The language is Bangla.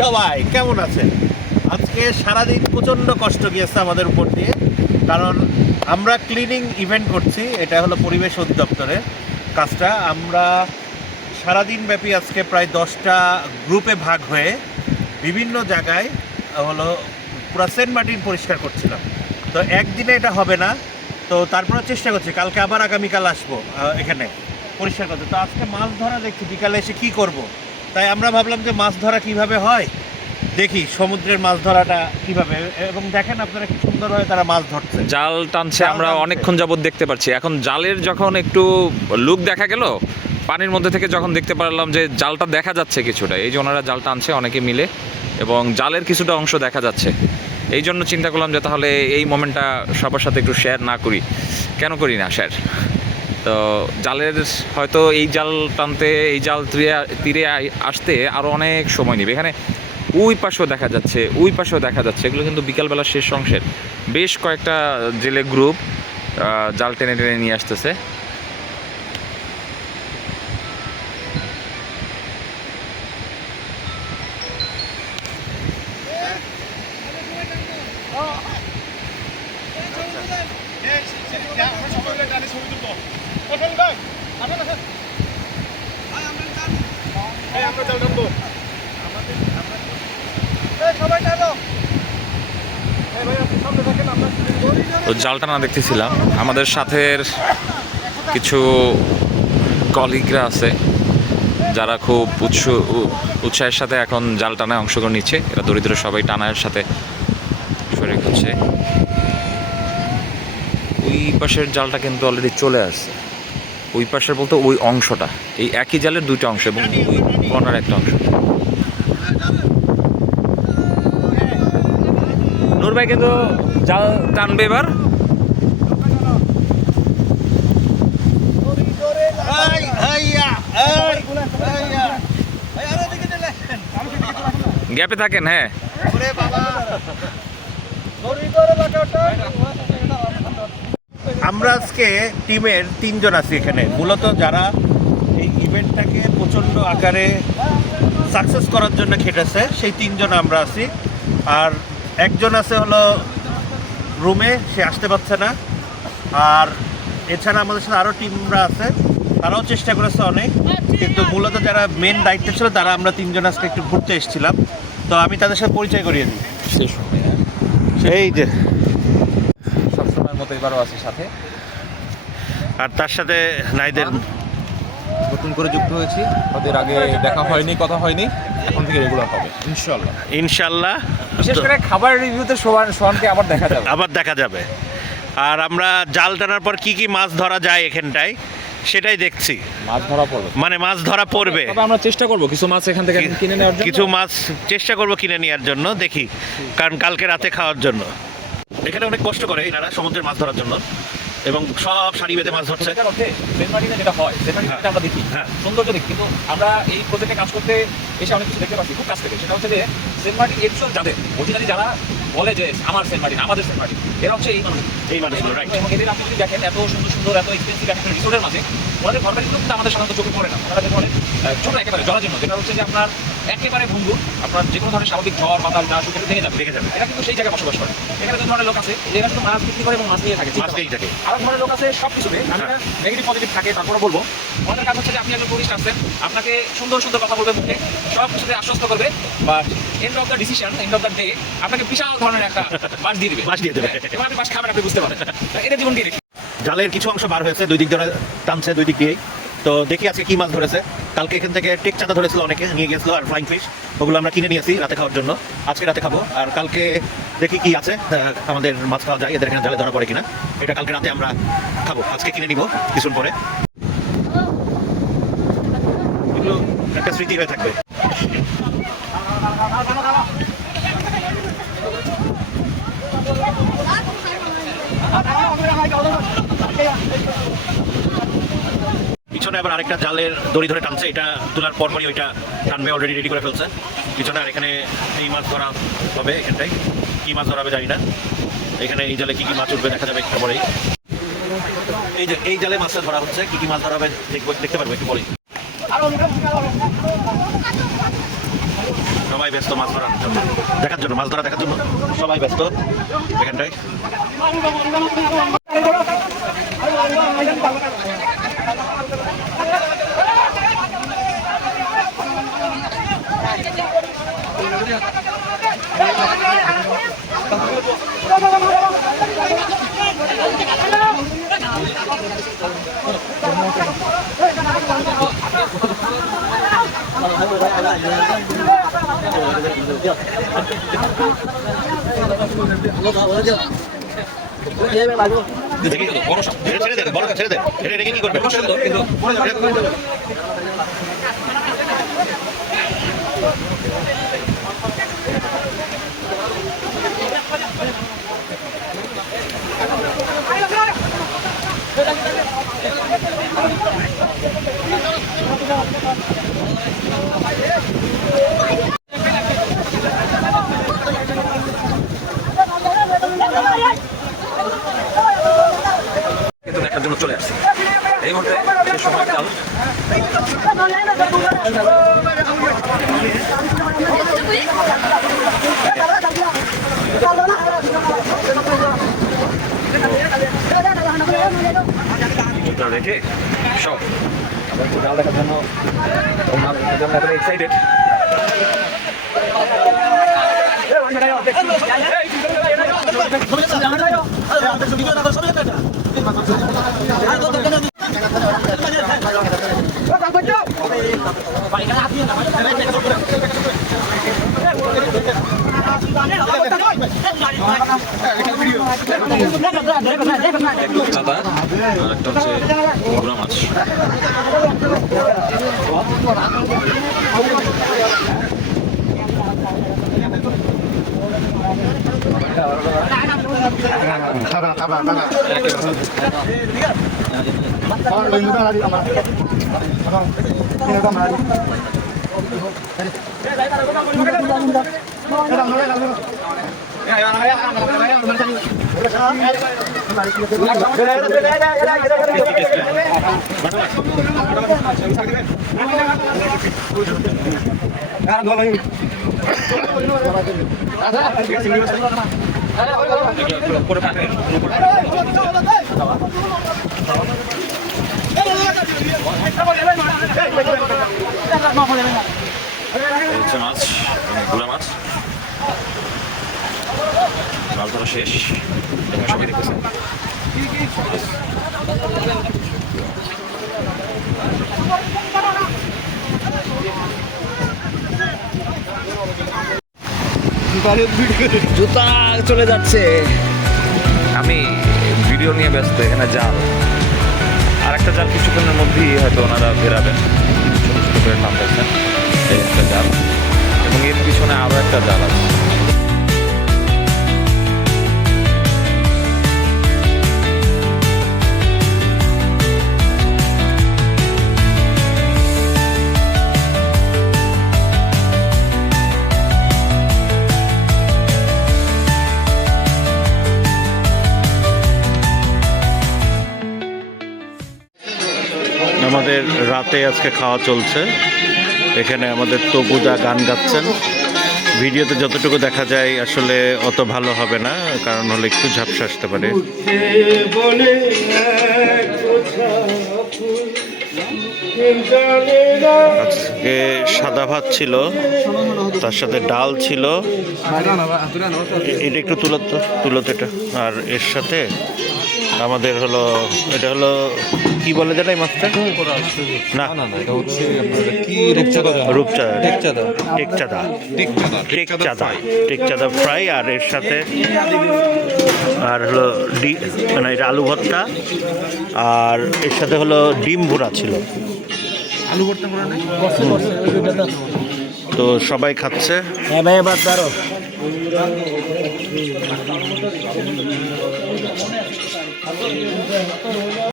সবাই কেমন আছেন? আজকে সারাদিন প্রচণ্ড কষ্ট গিয়েছে আমাদের উপর দিয়ে, কারণ আমরা ক্লিনিং ইভেন্ট করছি। এটা হলো পরিবেশ অধিদপ্তরের কাজটা। আমরা সারাদিন ব্যাপী আজকে প্রায় 10টা গ্রুপে ভাগ হয়ে বিভিন্ন জায়গায় হলো পুরো সেন্ট মার্টিন পরিষ্কার করছিলাম। তো একদিনে এটা হবে না, তো তারপরে চেষ্টা করছি কালকে আবার আগামীকাল আসবো এখানে পরিষ্কার করতে। তো আজকে মাছ ধরা দেখছি, বিকালে এসে কী করব, তাই আমরা ভাবলাম যে মাছ ধরা কিভাবে হয় দেখি, সমুদ্রের মাছ ধরাটা কিভাবে। এবং দেখেন আপনারা কি সুন্দরভাবে তারা মাছ ধরছে, জাল টানছে। জাল আমরা টানছে। অনেকক্ষণ যাবত দেখতে পাচ্ছি। এখন জালের যখন একটু লুক দেখা গেল পানির মধ্যে থেকে, যখন দেখতে পারলাম যে জালটা দেখা যাচ্ছে কিছুটা, এই যে ওনারা জাল টানছে অনেকে মিলে এবং জালের কিছুটা অংশ দেখা যাচ্ছে। এই জন্য চিন্তা করলাম যে তাহলে এই মোমেন্টটা সবার সাথে একটু শেয়ার না করি, কেন করি না শেয়ার। তো জালের হয়তো এই জাল টানতে, এই জাল তীরে আসতে আরও অনেক সময় নেবে। এখানে ওই পাশেও দেখা যাচ্ছে, ওই পাশেও দেখা যাচ্ছে। এগুলো কিন্তু বিকালবেলা শেষ অংশের বেশ কয়েকটা জেলে গ্রুপ জাল টেনে টেনে নিয়ে আসতেছে। তো জাল টানা দেখতেছিলাম, আমাদের সাথের কিছু কলিগরা আছে যারা খুব উৎসাহের সাথে এখন জাল টানায় অংশগ্রহণ নিচ্ছে। এরা দরিদ্র সবাই টানার সাথে শরীর হচ্ছে। ওই পাশের জালটা কিন্তু অলরেডি চলে আসছে। ওই পাশের বলতে ওই অংশটা, এই একই জালের দুইটা অংশ এবং ওই কর্নার একটা অংশ। নূর ভাই কিন্তু জাল টানবে এবার। গ্যাপে থাকেন। হ্যাঁ, আমরা আজকে টিমের 3 জন আছি এখানে, মূলত যারা এই ইভেন্টটাকে প্রচণ্ড আকারে সাকসেস করার জন্য খেটেছে, সেই 3 জন আমরা আছি। আর একজন আছে হলো রুমে, সে আসতে পারছে না। আর এছাড়া আমাদের সাথে আরও টিমরা আছে, তারাও চেষ্টা করেছে অনেক, কিন্তু মূলত যারা মেন দায়িত্বে ছিল তারা, আমরা 3 জন আজকে একটু ঘুরতে এসেছিলাম। তো আমি তাদের সাথে পরিচয় করিয়ে দিই। শেষ সময় এই যে, সবসময়ের মতো এবারও আছে সাথে। আর তার সাথে নাইদের নতুন করে যুক্ত হয়েছি, ওদের আগে দেখা হয়নি, কথা হয়নি, এখন থেকে রেগুলার হবে ইনশাআল্লাহ। ইনশাল্লাহ। বিশেষ করে খাবার রিভিউতে সোহানকে আবার দেখা যাবে। আর আমরা জাল টানার পর কি কি মাছ ধরা যায় এখানটায় সেটাই দেখছি। মাছ ধরা পড়বে, মানে মাছ ধরা পড়বে। তবে আমরা চেষ্টা করব কিছু মাছ এখান থেকে কিনে নেওয়ার জন্য। কিছু মাছ চেষ্টা করব কিনে নেওয়ার জন্য, দেখি, কারণ কালকে রাতে খাওয়ার জন্য। এখানে অনেক কষ্ট করে এনারা সমুদ্রের মাছ ধরার জন্য, এবং সব সারি বেঁধে মাছ ধরছে। সেন্ট মার্টিনে যেটা হয়, সেন্ট মার্টিনে আমরা দেখি হ্যাঁ। সৌন্দর্য দেখি, কিন্তু আমরা এই প্রজেক্টে কাজ করতে এসে অনেক কিছু দেখতে পাচ্ছি খুব কাছ থেকে। সেটা হচ্ছে যে সেন্ট মার্টিন এক্সুয়াল যাদের অরিজিনালি, যারা বলে যে আমার সেন্ট মার্টিন, আমাদের সেন্ট মার্টিন, এরা হচ্ছে এই মানুষগুলো, রাইট। এবং এদের আপনি যদি দেখেন এত সুন্দর সুন্দর, এত এক্সপেন্সিভ একটা রিসোর্টের মাঝে, ওনাদের ঘরটা কিন্তু আমাদের সাধারণত চোখে পড়ে না। ওনারা যেটা বলে ছোট একেবারে জলের জন্য, যেটা হচ্ছে যে আপনার একেবারে ভঙ্গুর, আপনার যে কোনো ধরনের স্বাভাবিক ঝড় বাতাস যা শুধু দেখে যাবে। এরা কিন্তু সেই জায়গায় বসবাস করে। এখানে দু ধরনের লোক আছে, এরা শুধু মাছ বিক্রি করে এবং মাছ নিয়ে থাকে, আরো ধরনের লোক আছে সব কিছুতে নেগেটিভ পজিটিভ থাকে। তারপরে বলবো আমাদের কাজ হচ্ছে যে আপনি একজন টুরিস্ট আসছেন, আপনাকে সুন্দর সুন্দর কথা বলবে মুখে, সব কিছুতে আশ্বস্ত করবে, but end of the decision, end of the day আপনাকে বিশাল ধরনের একটা বাস দিয়ে দেবে। এবার আপনি বাস খাবেন, আপনি বুঝতে পারবেন। এটা জীবন দিয়ে দেখি। জালের কিছু অংশ বার হয়েছে, দুই দিক ধরে টানছে, দুই দিক দিয়েই। তো দেখি আজকে কি মাছ ধরেছে। কালকে এখান থেকে টেক চাঁদা ধরেছিল, অনেকে নিয়ে গেছিলো, আর ফ্লাইং ফিশ, ওগুলো আমরা কিনে নিয়েছি রাতে খাওয়ার জন্য। আজকে রাতে খাবো, আর কালকে দেখি কি আছে, আমাদের মাছ খাওয়া যায়, এদের এখানে জালে ধরা পড়ে কিনা, এটা কালকে রাতে আমরা খাবো। আজকে কিনে নিব কিছুক্ষণ পরে, এগুলো একটা স্মৃতি হয়ে থাকবে। পিছনে আবার আরেকটা জালের দড়ি ধরে টানছে, এটা তোলার পরপরই ওইটা টানবে, অলরেডি রেডি করে ফেলছে পিছনে। আর এখানে এই মাছ ধরা হবে, এখানটাই কি মাছ ধরা হবে জানি না। এখানে এই জালে কি কি মাছ উঠবে দেখা যাবে একটু পরেই। এই যে এই জালে মাছটা ধরা হচ্ছে, কি কি মাছ ধরা হবে দেখতে পারবো একটু পরেই। সবাই সবাই ব্যস্ত মাছ ধরার জন্য, দেখার জন্য, মাছ ধরা দেখার জন্য সবাই ব্যস্ত এখানটায়। ছেড়ে দে, বড় ছেড়ে দে, এটা রেখে কি করবে? কিন্তু দেখার জন্য চলে আসছে এই মুহূর্তে শেষ সময় কাল রেখে সব আবার একটু জাল দেখার জন্য এক্সাইটেড। চাঁদা আর একটা হচ্ছে গুড়া মাছ। মাছ গুড়া মাছ মাছ ধরা শেষ, সবাই দেখতেছে। জুতা চলে যাচ্ছে, আমি ভিডিও নিয়ে ব্যস্ত। এখানে জাল, আর একটা জাল কিছুক্ষণের মধ্যেই হয়তো ওনারা বেরাবেন, ছোট ছোট করে টানতেছেন। এই একটা জাল এবং এর পিছনে আরো একটা জাল আছে। আমাদের রাতে আজকে খাওয়া চলছে। এখানে আমাদের তবুদা গান গাচ্ছেন। ভিডিওতে যতটুকু দেখা যায় আসলে অত ভালো হবে না, কারণ হলে একটু ঝাপসা আসতে পারে। আজকে সাদা ভাত ছিল, তার সাথে ডাল ছিল। এটা একটু তুলতো এটা। আর এর সাথে আমাদের হলো, এটা হলো কি বলে দেন এই মাছটা? না, এটা হচ্ছে টেকচাঁদা ফ্রাই। আর এর সাথে আর হলো মানে এটা আলু ভর্তা, আর এর সাথে হলো ডিম ভুনা ছিল। আলু ভর্তা করা নাই তো সবাই খাচ্ছে। হ্যাঁ ভাই, বাদ পারো।